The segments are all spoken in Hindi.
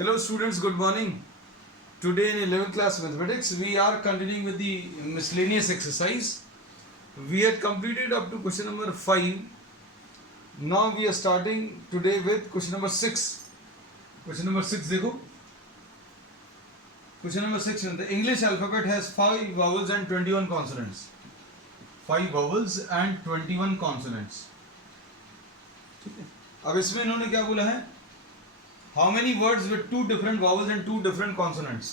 Hello students, good morning. Today in 11th class mathematics we are continuing with the miscellaneous exercise. We had completed up to question number 5. Now we are starting today with question number 6. Question number 6 देखो. Question number 6 the English alphabet has 5 vowels and 21 consonants. 5 vowels and 21 consonants. ठीक है. अब इसमें इन्होंने क्या बोला है? How many words with 2 different vowels and 2 different consonants?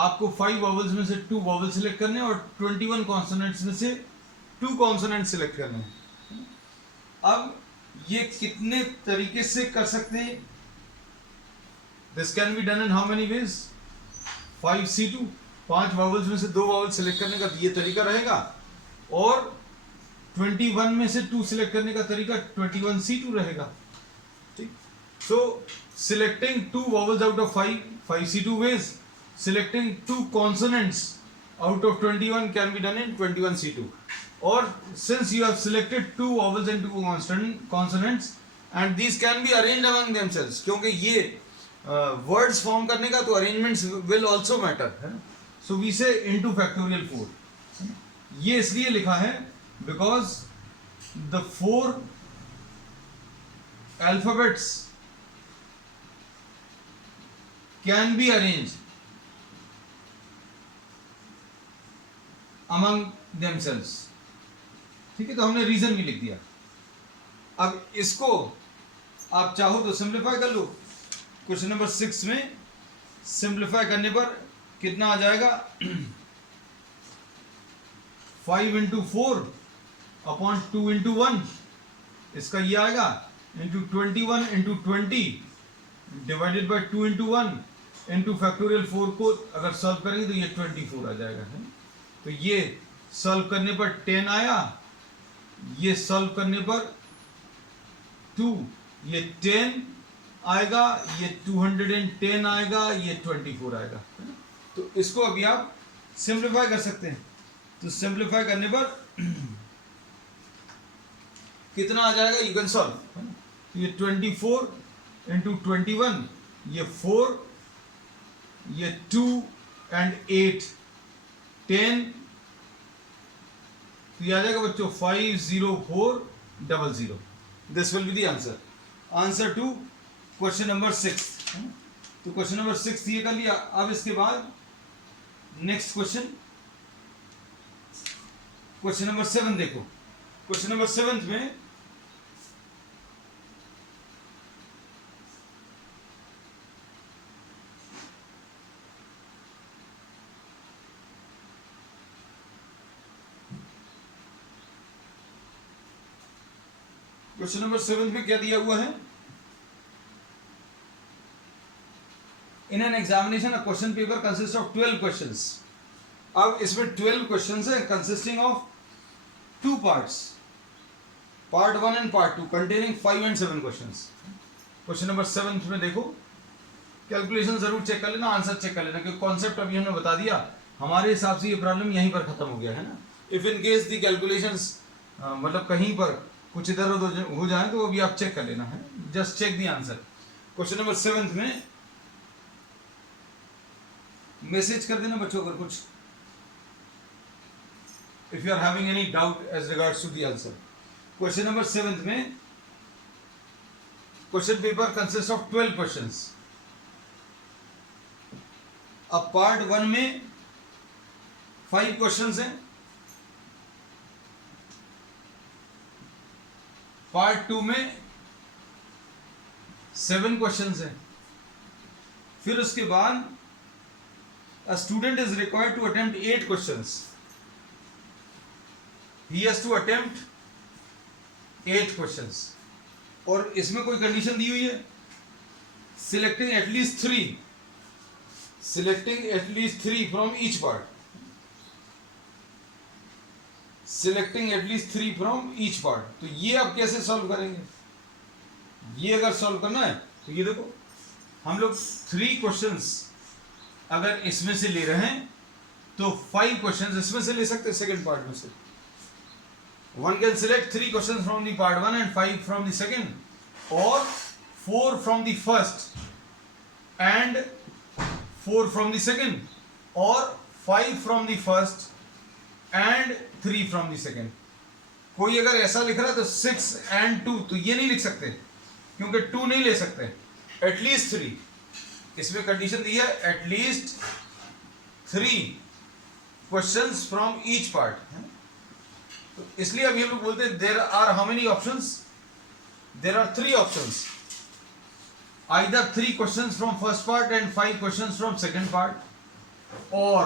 आपको 5 vowels में से 2 vowels select करने और 21 consonants में से 2 consonants select करने हैं. अब ये कितने तरीके से कर सकते हैं? This can be done in how many ways? 5C2 5 vowels में से 2 vowels select करने का ये तरीका रहेगा और 21 में से 2 select करने का तरीका 21C2 रहेगा. ठीक. So selecting 2 vowels out of 5C2 ways, selecting 2 consonants out of 21 can be done in 21C2. Or since you have selected 2 vowels and 2 consonants and these can be arranged among themselves, क्योंकि ये words form करने का तो arrangements will also matter है ना. So we say into factorial 4. ये इसलिए लिखा है because the 4 alphabets can be arranged among themselves. ठीक है, तो हमने रीजन भी लिख दिया. अब इसको आप चाहो तो सिंप्लीफाई कर लो. क्वेश्चन नंबर 6 में सिंप्लीफाई करने पर कितना आ जाएगा? 5 इंटू 4 अपॉन 2 इंटू 1 इसका ये आएगा into 21 into 20 divided by 2 into 1 into factorial 4 को अगर सॉल्व करेंगे तो ये 24 आ जाएगा है. तो ये सॉल्व करने पर 10 आया, ये सॉल्व करने पर 2, ये 10 आएगा, ये 210 आएगा, ये 24 आएगा है. तो इसको अभी आप सिंप्लीफाई कर सकते हैं. तो सिंप्लीफाई करने पर कितना आ जाएगा? You can solve. तो ये 24 इंटू 21 ये 4 ये 2 and 8 10 तो ये आ जाएगा बच्चों 50400. This will be the answer. Answer to question number 6. तो क्वेश्चन नंबर 6 ये कर लिया. अब इसके बाद नेक्स्ट क्वेश्चन क्वेश्चन नंबर 7 देखो. क्वेश्चन नंबर 7 में क्वेश्चन नंबर 7 में क्या दिया हुआ है? In an examination a question paper consist of 12 questions. अब इसमें 12 क्वेश्चंस है consisting of 2 parts, part 1 and part 2 containing 5 and 7 questions. Question number 7 में देखो, कैलकुलेशन जरूर चेक कर लेना, आंसर चेक कर लेना, क्योंकि कॉन्सेप्ट अभी हमने बता दिया. हमारे हिसाब से ये प्रॉब्लम यहीं पर खत्म हो गया है ना. If in case the calculations मतलब कहीं पर कुछ इधर उधर हो जाए तो अभी आप चेक कर लेना है. Just check the answer. Question number 7 में मैसेज कर देना बच्चों अगर कुछ, if you are having any doubt as regards to the answer. Question number 7 में question paper consist of 12 questions. अब पार्ट 1 में 5 क्वेश्चंस हैं, पार्ट 2 में 7 क्वेश्चंस हैं. फिर उसके बाद a student is required to attempt 8 questions. He has to attempt 8 questions. और इसमें कोई कंडीशन दी हुई है, selecting at least 3 from each part. Selecting at least 3 from each part. तो ये आप कैसे सॉल्व करेंगे? ये अगर सॉल्व करना है तो ये देखो, हम लोग 3 क्वेश्चंस अगर इसमें से ले रहे हैं तो 5 क्वेश्चंस इसमें से ले सकते हैं सेकंड पार्ट में से. One can select 3 questions from the part 1 and 5 from the second, or 4 from the first and 4 from the second, or 5 from the first and 3 from the second. कोई अगर ऐसा लिख रहा है तो 6 and 2, तो ये नहीं लिख सकते क्योंकि 2 नहीं ले सकते, एटलीस्ट 3. इसमें कंडीशन दी है at least 3 questions from each part. तो इसलिए अभी हम लोग बोलते हैं there are how many options, there are 3 options, either 3 questions from first part and 5 questions from second part, or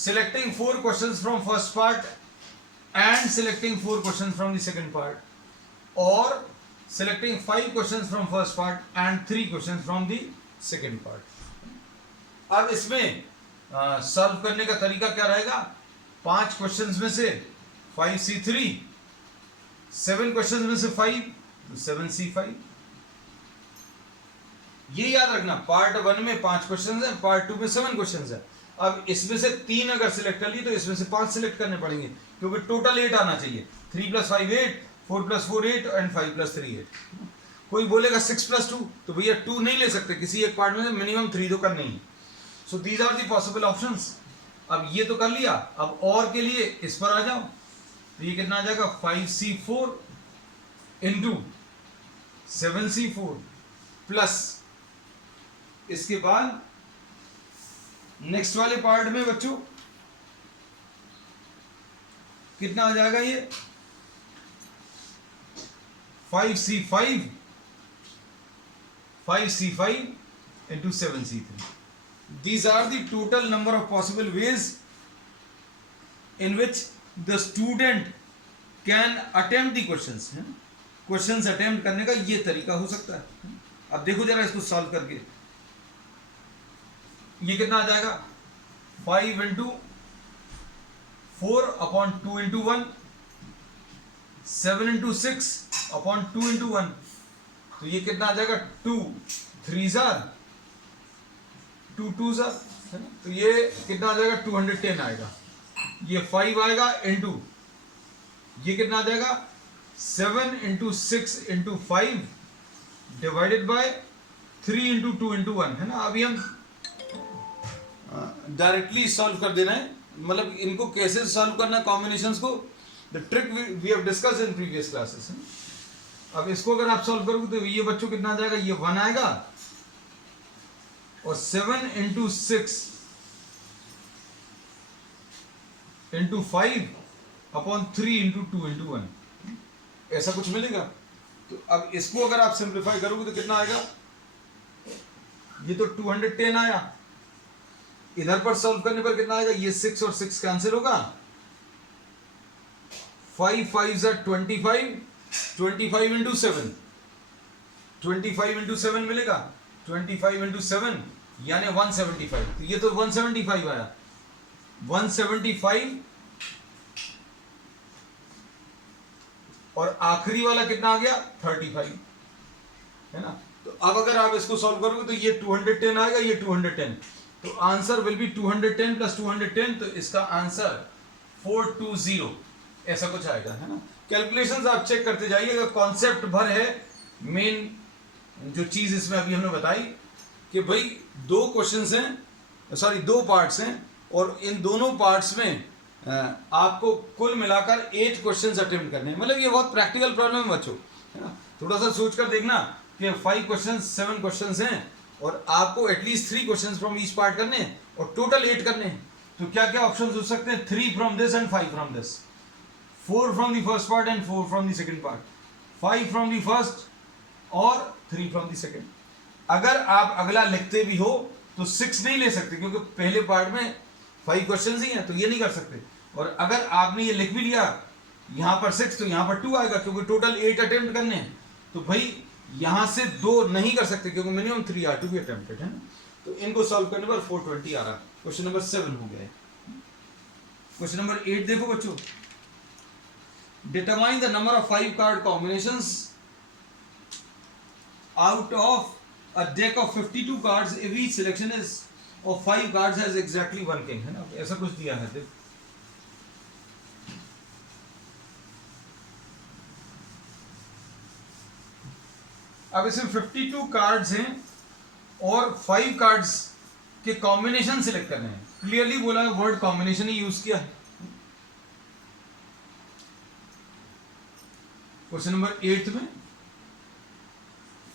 selecting 4 questions from first part and selecting 4 questions from the second part, or selecting 5 questions from first part and 3 questions from the second part. अब इसमें सॉल्व करने का तरीका क्या रहेगा? 5 क्वेश्चंस में से 5C3, 7 क्वेश्चंस में से 5 तो 7C5. ये याद रखना, पार्ट 1 में 5 क्वेश्चंस हैं, पार्ट 2 में 7 क्वेश्चंस हैं. अब इसमें से 3 अगर सिलेक्ट कर ली तो इसमें से 5 सिलेक्ट करने पड़ेंगे क्योंकि टोटल 8 आना चाहिए. 3 + 5 8, 4 + 4 8 एंड 5 + 3 8. कोई बोलेगा 6 + 2, तो भैया 2 नहीं ले सकते, किसी एक पार्ट में मिनिमम 3 तो करना ही. So these are the possible options. अब ये तो कर लिया, अब और के लिए इस पर आ जाओ. तो ये कितना आ जाएगा? 5C4 इंटू 7C4 प्लस इसके बाद नेक्स्ट वाले पार्ट में बच्चों कितना आ जाएगा? ये 5C5 into 7C3. These are the total number of possible ways in which the student can attempt the questions. Questions attempt करने का ये तरीका हो सकता है. अब देखो जरा इसको सॉल्व करके, ये कितना आ जाएगा? 5 into 4 upon 2 into 1, 7 into 6 upon 2 into 1. तो ये कितना आ जाएगा? 2 3s are 2 2s are, है ना? तो ये कितना आ जाएगा? 210 आएगा. ये 5 आएगा इंटू ये कितना आ जाएगा? 7 into 6 into 5 divided by 3 into 2 into 1, है ना? अभी हम डायरेक्टली सॉल्व कर देना है, मतलब इनको कैसे सॉल्व करना है कॉम्बिनेशंस को, the trick we have discussed in previous classes. अब इसको अगर आप सॉल्व करोगे तो ये बच्चों कितना आ जाएगा? ये 1 आएगा और 7 into 6 into 5 upon 3 into 2 into 1, ऐसा कुछ मिलेगा. तो अब इसको अगर आप सिंप्लीफाई करोगे तो कितना आएगा? ये तो 210 आया. इधर पर सॉल्व करने पर कितना आएगा? ये 6 और 6 कैंसिल होगा. 5 5s are 25, 25 into 7, 25 into 7 मिलेगा. 25 into 7 यानी 175. तो ये तो 175 आया. 175 और आखिरी वाला कितना आ गया? 35, है ना? तो अब अगर आप इसको सॉल्व करोगे तो ये 210 आएगा, ये 210. तो आंसर विल बी 210 + 210. तो इसका आंसर 420 ऐसा कुछ आएगा, है ना? कैलकुलेशंस आप चेक करते जाइएगा. कॉन्सेप्ट भर है. मेन जो चीज इसमें अभी हमने बताई कि भाई 2 क्वेश्चंस हैं, सॉरी 2 पार्ट्स हैं, और इन दोनों पार्ट्स में आपको कुल मिलाकर 8 क्वेश्चंस अटेम्प्ट करने हैं. मतलब ये बहुत प्रैक्टिकल प्रॉब्लम है बच्चों, है ना? थोड़ा सा सोच कर देखना कि 5 क्वेश्चंस 7 क्वेश्चंस हैं और आपको at least 3 questions from each part करने हैं और टोटल 8 करने हैं. तो क्या क्या ऑप्शंस हो सकते हैं? 3 from this and 5 from this, 4 from the first part and 4 from the second part, 5 from the first और 3 फ्रॉम द सेकंड. अगर आप अगला लिखते भी हो तो 6 नहीं ले सकते क्योंकि पहले पार्ट में 5 क्वेश्चंस ही हैं, तो ये नहीं कर सकते. और अगर आपने ये लिख भी लिया यहाँ पर 6 तो यहाँ पर 2 आएगा क्योंकि टोटल 8 अटेम्प्ट करने हैं. तो भाई यहाँ से 2 नहीं कर सकते क्योंकि minimum 3 are to be attempted, है ना? तो इनको सॉल्व करने पर 420 आ रहा. क्वेश्चन नंबर 7 हो गया है. क्वेश्चन नंबर 8 देखो बच्चों. Determine the number of 5 card combinations out of a deck of 52 cards if each selection is of 5 cards has exactly 1 king, है ना? ऐसा कुछ दिया है. देख अब इसमें 52 कार्ड्स हैं और 5 कार्ड्स के कॉम्बिनेशन सिलेक्ट करने हैं। क्लियरली बोला है, वर्ड कॉम्बिनेशन ही यूज किया है। क्वेश्चन नंबर 8 में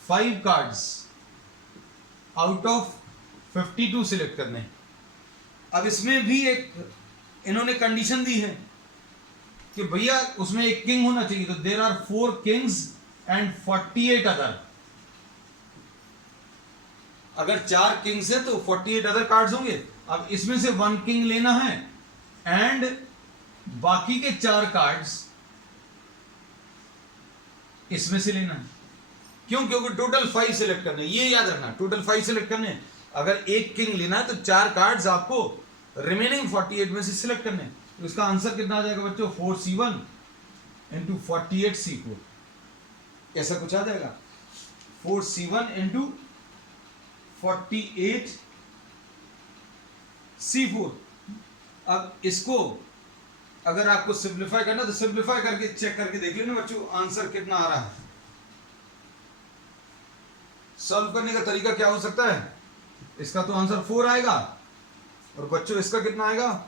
5 कार्ड्स आउट ऑफ 52 सिलेक्ट करने हैं। अब इसमें भी एक इन्होंने कंडीशन दी है कि भैया उसमें एक किंग होना चाहिए, तो there are 4 kings and 48 other. अगर 4 किंग्स है तो 48 अदर कार्ड्स होंगे। अब इसमें से 1 किंग लेना है एंड बाकी के 4 कार्ड्स इसमें से लेना है। क्यों? क्योंकि टोटल 5 सिलेक्ट करने, ये याद रखना, टोटल 5 सिलेक्ट करने। अगर एक किंग लेना है तो 4 कार्ड्स आपको रिमेनिंग 48 में से सिलेक्ट करने। तो इसका आंसर कितना आ जाएगा बच्चों? 4c1 इंटू 48c4, ऐसा कुछ आ जाएगा। 4c1 into 48c4। अब इसको अगर आपको सिंप्लीफाई करना तो सिंप्लीफाई करके चेक करके देख लेना बच्चों आंसर कितना आ रहा है। सॉल्व करने का तरीका क्या हो सकता है? इसका तो आंसर 4 आएगा और बच्चों इसका कितना आएगा?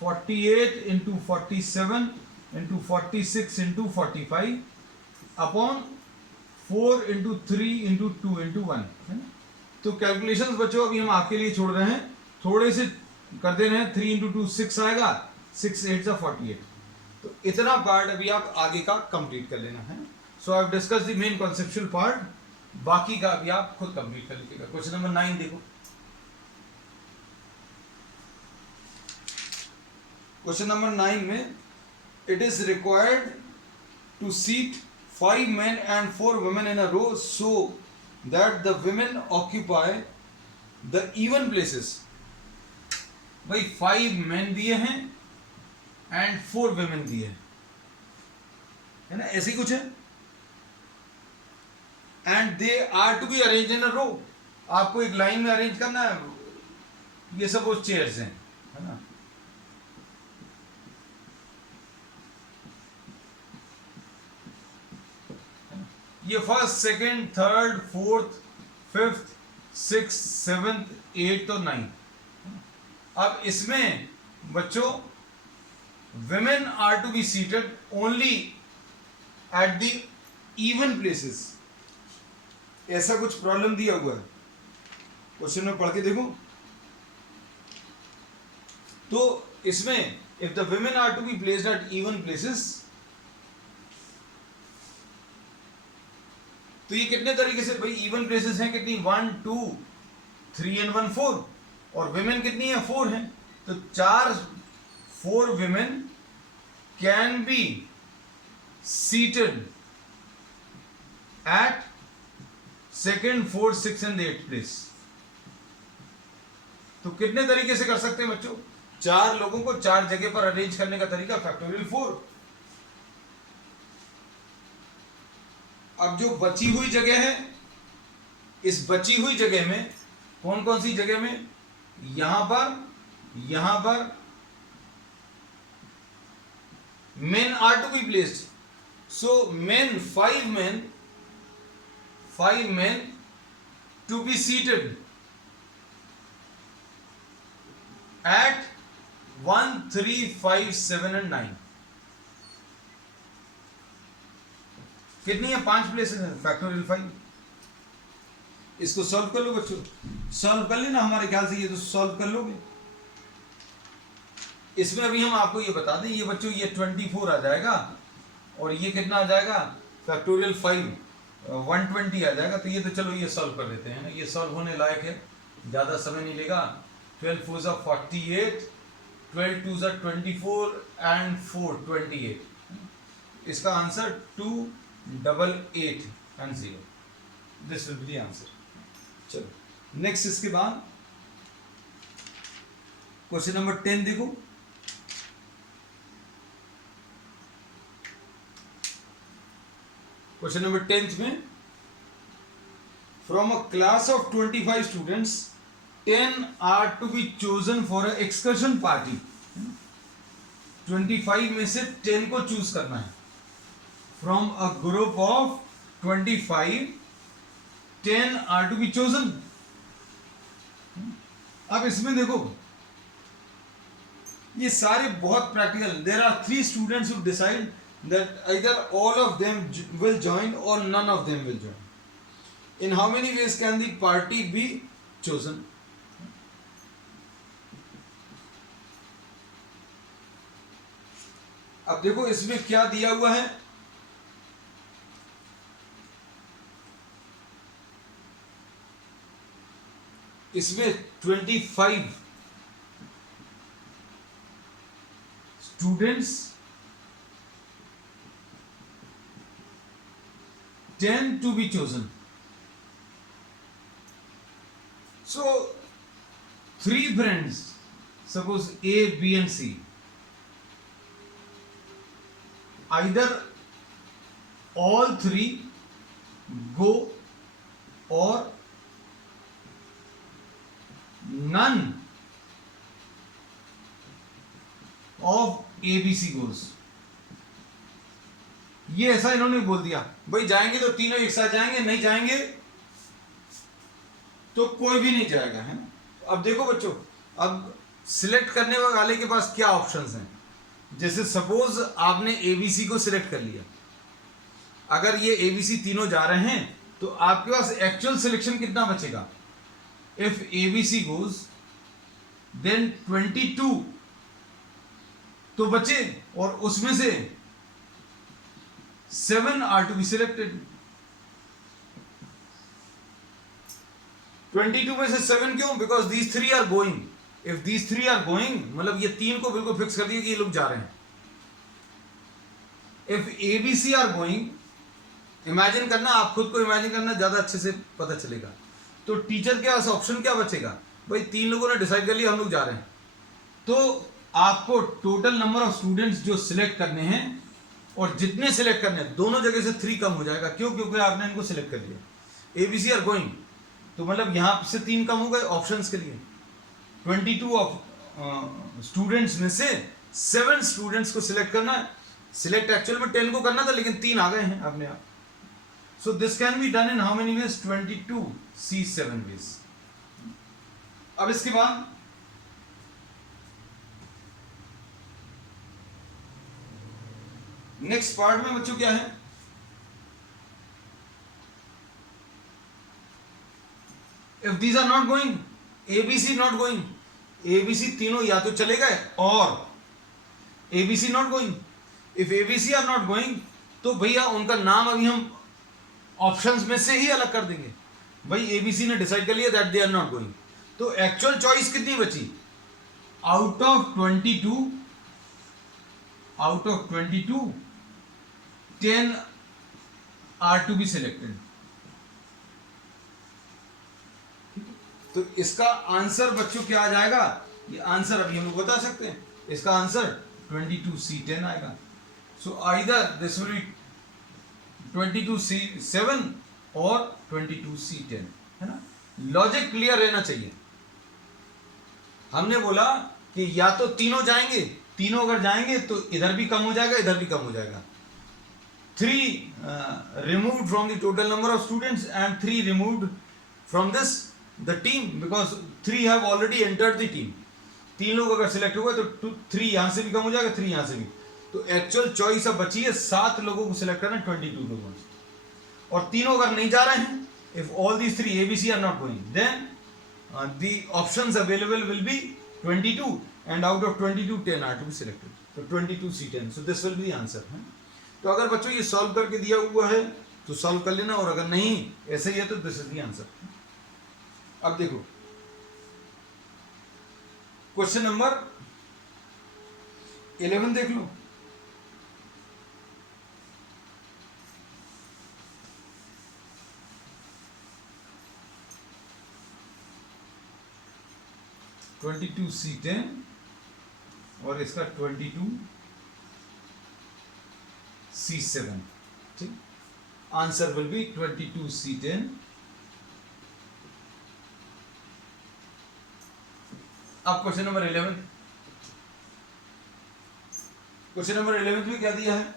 48 into 47 into 46 into 45 upon 4 into 3 into 2 into 1, है ना। तो कैलकुलेशंस बच्चों अभी हम आपके लिए छोड़ रहे हैं, थोड़े से कर दे रहे हैं। 3 इंटू 2 6 आएगा, 6 8 जा 48। तो इतना पार्ट अभी आप आगे का कंप्लीट कर लेना है। So I have discuss the main conceptual part, बाकी का अभी आप खुद कंप्लीट कर लीजिएगा। क्वेश्चन नंबर 9 देखो। क्वेश्चन नंबर 9 में it is required to seat 5 men and 4 women in a row so that the women occupy the even places। भाई 5 men दिए हैं एंड 4 women दिए हैं, है ना, ऐसे ही कुछ है। And they are to be arrange in a row, आपको एक लाइन में अरेंज करना है। ये सब वो चेयर्स हैं, है ना। ये first, second, third, fourth, fifth, six, seventh, 8 और 9। अब इसमें बच्चों women are to be seated only at the even places। ऐसा कुछ प्रॉब्लम दिया हुआ है क्वेश्चन में, पढ़ के देखो। तो इसमें if the women are to be placed at even places, तो ये कितने तरीके से भाई इवन प्लेसेस हैं? कितनी? 1 2 3 एंड 1 4। और विमेन कितनी है? 4 हैं। तो 4 women can be seated at second, fourth, 6 and 8 place. तो कितने तरीके से कर सकते हैं बच्चों? 4 लोगों को 4 जगह पर अरेंज करने का तरीका फैक्टोरियल 4। अब जो बची हुई जगह है, इस बची हुई जगह में कौन कौन सी जगह में? यहां पर men are to be placed, so men 5 men to be seated at 1 3 5 7 and 9। कितनी है? 5 प्लेसेस है, फैक्टोरियल 5। इसको सॉल्व कर लो बच्चों, सॉल्व कर लेना हमारे ख्याल से ये तो सॉल्व कर लोगे। इसमें अभी हम आपको ये बता दें, ये बच्चों ये 24 आ जाएगा और ये कितना आ जाएगा? फैक्टोरियल 5 120 आ जाएगा। तो ये तो चलो ये सॉल्व कर लेते हैं ना, ये सॉल्व होने लायक है, ज़्यादा समय नहीं लेगा। 12 4 ज़ा 48, 12 2 ज़ा 24 एंड 4 28। इसका answer 288 and 0। This will be the answer. चलो नेक्स्ट, इसके बाद क्वेश्चन नंबर 10 देखो। क्वेश्चन नंबर 10 में from a class of 25 students 10 are to be chosen for a excursion party. 25 में से 10 को चूज करना है। From a group of 25 10 are to be chosen। अब इसमें देखो ये सारे बहुत practical. There are 3 students who decide that either all of them will join or none of them will join. In how many ways can the party be chosen? अब देखो इसमें क्या दिया हुआ है. इसमें 25 students, 10 to be chosen. So 3 friends, suppose A, B and C, either all 3 go or none of ABC goes. ये ऐसा इन्होंने बोल दिया भाई जाएंगे तो तीनों एक साथ जाएंगे, नहीं जाएंगे तो कोई भी नहीं जाएगा, है ना. अब देखो बच्चों, अब सिलेक्ट करने वाले के पास क्या ऑप्शंस हैं. जैसे सपोज आपने एबीसी को सिलेक्ट कर लिया. अगर ये एबीसी तीनों जा रहे हैं तो आपके पास एक्चुअल सिलेक्शन कितना बचेगा. इफ एबीसी गोज देन 22 तो बचे, और उसमें से 7 आर टू बी सिलेक्टेड. 22 में से 7 क्यों? Because these 3 are going. If these 3 are going मतलब ये 3 को बिल्कुल फिक्स कर दिया कि ये लोग जा रहे हैं. If ABC are going, imagine करना, आप खुद को इमेजिन करना, ज्यादा अच्छे से पता चलेगा. तो टीचर के पास ऑप्शन क्या बचेगा. भाई 3 लोगों ने डिसाइड कर लिया हम लोग जा रहे हैं, तो आपको टोटल नंबर ऑफ स्टूडेंट्स जो सिलेक्ट करने हैं और जितने सिलेक्ट करने हैं दोनों जगह से 3 कम हो जाएगा. क्यों? क्योंकि आपने इनको सिलेक्ट कर लिया. एबीसी आर गोइंग तो मतलब यहां से 3 कम हो गए ऑप्शंस के लिए. 22 ऑफ स्टूडेंट्स में से 7 स्टूडेंट्स को सिलेक्ट करना है. सिलेक्ट एक्चुअल में 10 को करना था लेकिन 3 आ गए हैं अपने आप. So this can be done in how many ways? 22 C7 ways. अब इसके बाद नेक्स्ट पार्ट में बच्चों क्या है, if these are not going, ABC not going, ABC तीनों या तो चले गए और ABC not going. If ABC are not going तो भैया उनका नाम अभी हम ऑप्शंस में से ही अलग कर देंगे. भाई एबीसी ने डिसाइड कर लिया that they are not going, तो एक्चुअल चॉइस कितनी बची? Out of 22 10 are to be selected. तो इसका आंसर बच्चों क्या आ जाएगा? ये आंसर अभी हम लोग बता सकते हैं. इसका आंसर 22C10 आएगा. So either this will B 22C7 और 22C10, है ना. लॉजिक क्लियर रहना चाहिए. हमने बोला कि या तो तीनों जाएंगे, तीनों अगर जाएंगे तो इधर भी कम हो जाएगा, इधर भी कम हो जाएगा. 3 removed from the total number of students and 3 removed from this the team because 3 have already entered the team. 3 लोग अगर सिलेक्ट हो गए तो 3 यहां से भी कम हो जाएगा, 3 यहां से भी. तो एक्चुअल चॉइस अब बची है 7 लोगों को सिलेक्ट करना 22 लोगों से. और तीनों अगर नहीं जा रहे हैं, if all these 3 ABC are not going, then the options available will be 22 and out of 22 10 are to be selected. So 22C10. So this will be the answer. तो अगर बच्चों ये सॉल्व करके दिया हुआ है तो सॉल्व कर लेना, और अगर नहीं ऐसे ही है तो दिस इज द आंसर. अब देखो क्वेश्चन नंबर 11 देख लो. C10 और इसका 22C7. ठीक, आंसर विल बी 22C10. अब क्वेश्चन नंबर 11. क्वेश्चन नंबर 11 में क्या दिया है?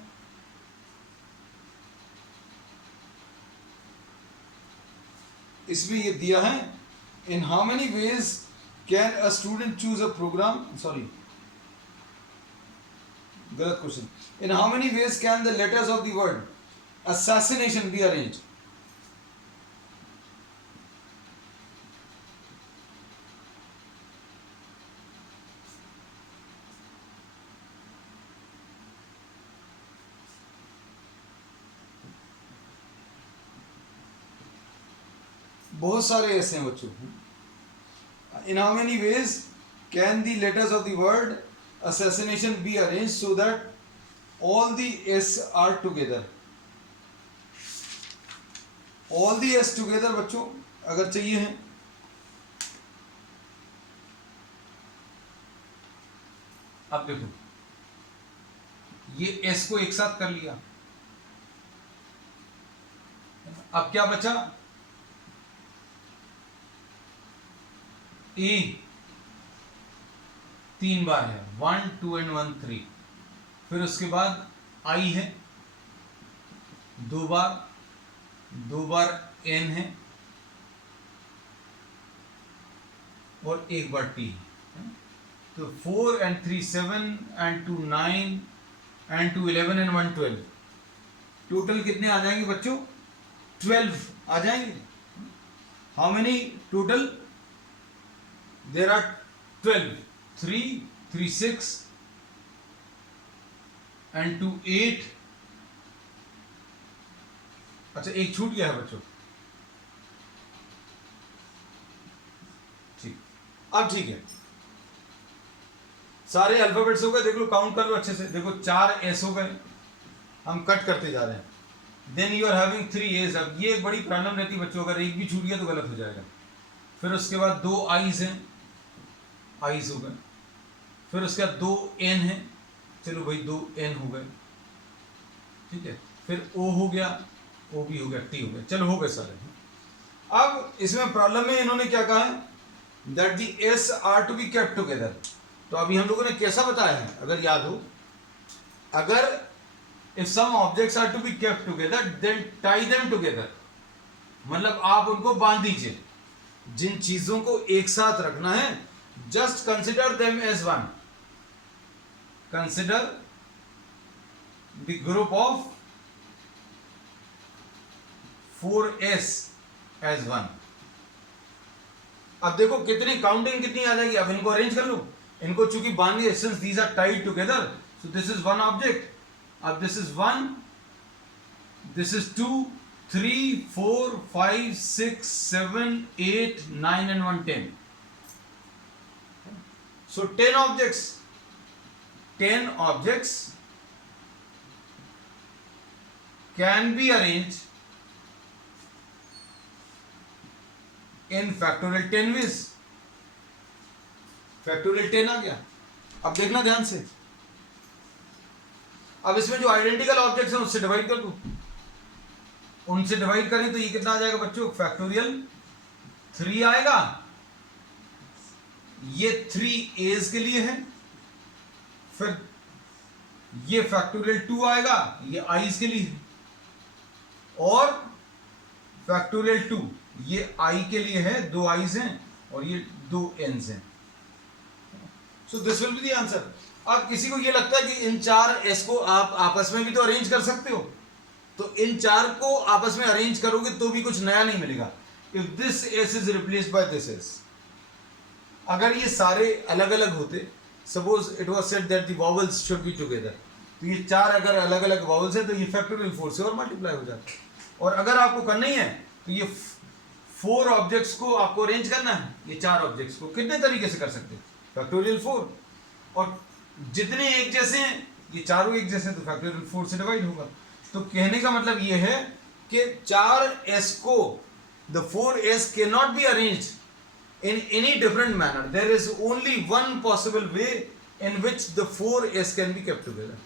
इसमें ये दिया है in how many ways can a student choose a program, sorry गलत question, in how many ways can the letters of the word assassination be arranged? बहुत सारे ऐसे हैं बच्चों. In how many ways can the letters of the word assassination be arranged so that all the S are together? All the S together बच्चों अगर चाहिए है, अब देखो ये S को एक साथ कर लिया, अब क्या बचा, ए 3 बार है, 1 2 and 1 3, फिर उसके बाद आई है 2 बार एन है और 1 बार टी है. तो 4 and 3 7 and 2 9 and 2 11 and 1 12, total कितने आ जाएंगे बच्चों, 12 आ जाएंगे. How many total, there are 12, 3 3 6 and 2 8. अच्छा एक छूट गया है बच्चों, ठीक, अब ठीक है, सारे अल्फाबेट्स हो गए, देख लो काउंट कर लो अच्छे से, देखो 4 एस हो गए, हम कट करते जा रहे हैं. Then you are having 3 S. अब ये एक बड़ी प्रॉब्लम रहती है बच्चों, अगर एक भी छूट गया तो गलत हो जाएगा. फिर उसके बाद 2 आईज हैं, आईज हो गए, फिर उसके बाद 2 एन है, चलो भाई 2 एन हो गए, ठीक है, फिर ओ हो गया, ओ भी हो गया, टी हो गया, चलो हो गए सारे. अब इसमें प्रॉब्लम में इन्होंने क्या कहा है, that the S are to be kept together. तो अभी हम लोगों ने कैसा बताया है, अगर याद हो, अगर if some objects are to be kept together then tie them together, मतलब आप उनको बांध दीजिए. जिन चीजों को एक साथ रखना है, just consider them as one. Consider the group of 4s as one. अब देखो कितनी काउंटिंग कितनी आ जाएगी. अब इनको अरेंज कर लो, इनको चूंकि बांधिए, since these are tied together, so this is one object. अब this is 1, this is 2 3 4 5 6 7 8 9 and 1 10. So 10 objects can be arranged in factorial 10 ways. Factorial 10 आ गया. अब देखना ध्यान से, अब इसमें जो आइडेंटिकल ऑब्जेक्ट्स हैं उससे डिवाइड कर दो, उनसे डिवाइड करें तो ये कितना आ जाएगा बच्चों, फैक्टोरियल 3 आएगा. ये 3 एज के लिए है, फिर ये फैक्टोरियल 2 आएगा, ये आईज के लिए है, और फैक्टोरियल 2 ये आई के लिए है, 2 आईज हैं और ये 2 एन्स हैं. So this will be the answer. अब किसी को ये लगता है कि इन 4 एस को आप आपस में भी तो अरेंज कर सकते हो, तो इन 4 को आपस में अरेंज करोगे तो भी कुछ नया नहीं मिलेगा. If this S is replaced by this S, अगर ये सारे अलग अलग होते, suppose it was said that the vowels should be together, तो ये 4 अगर अलग अलग वॉवल्स है तो ये फैक्टोरियल 4 से और मल्टीप्लाई हो जाता है. और अगर आपको करना ही है तो ये 4 ऑब्जेक्ट्स को आपको अरेंज करना है, ये 4 ऑब्जेक्ट्स को कितने तरीके से कर सकते हैं, फैक्टोरियल 4. और जितने एक जैसे हैं, ये चारों एक जैसे, तो फैक्टोरियल 4 से डिवाइड होगा. तो कहने का मतलब ये है कि 4s को, the 4s cannot be arranged in any different manner. There is only one possible way in which the 4s can be kept together.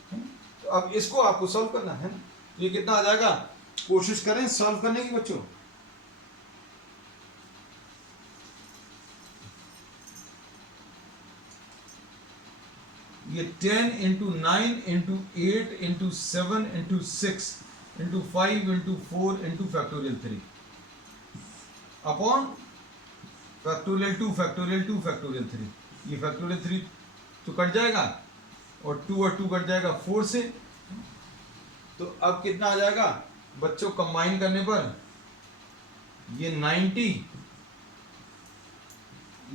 तो अब इसको आपको सॉल्व करना है. ये कितना आ जाएगा, कोशिश करें सॉल्व करने की बच्चों. ये 10 into 9 into 8 into 7 into 6 into 5 into 4 into factorial 3 upon factorial 2 factorial 2 factorial 3, ये फैक्टोरियल 3 तो कट जाएगा और 2 कट जाएगा 4 से। तो अब कितना आ जाएगा बच्चों कंबाइन करने पर, ये 90,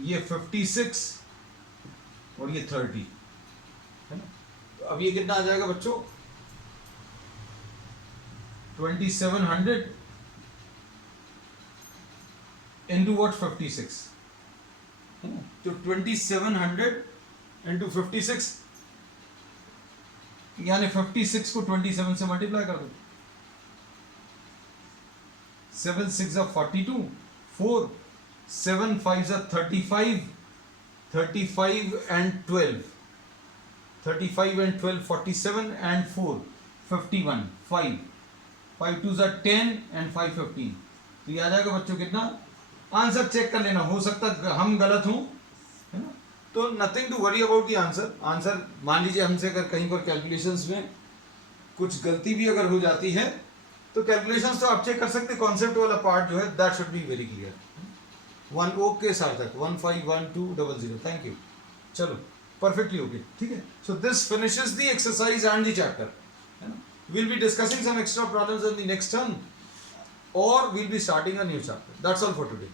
ये 56 और ये 30 है ना। तो अब ये कितना आ जाएगा बच्चों 2700 इंटू वॉट 56 है ना। तो 2700 इंटू 56 यानी 56 को 27 से मल्टीप्लाई कर दो, 7 6 42, 4 7 5 35, 35 and 12, 35 and 12 47 and 4 51, 5 5 2 10 and 5 15। तो ये आ जाएगा बच्चों कितना, आंसर चेक कर लेना, हो सकता है हम गलत हों है ना। तो nothing to worry about the answer. Answer मान लीजिए हमसे अगर कहीं पर कैलकुलेशंस में कुछ गलती भी अगर हो जाती है तो कैलकुलेशंस तो आप चेक कर सकते, कॉन्सेप्ट वाला पार्ट जो है that should be very clear. 1 okay सार्थक 151200, थैंक यू। चलो परफेक्टली ओके, ठीक है। So this finishes the exercise and the chapter है ना। we'll be discussing some extra problems in the next term or we'll be starting a new chapter. That's all for today.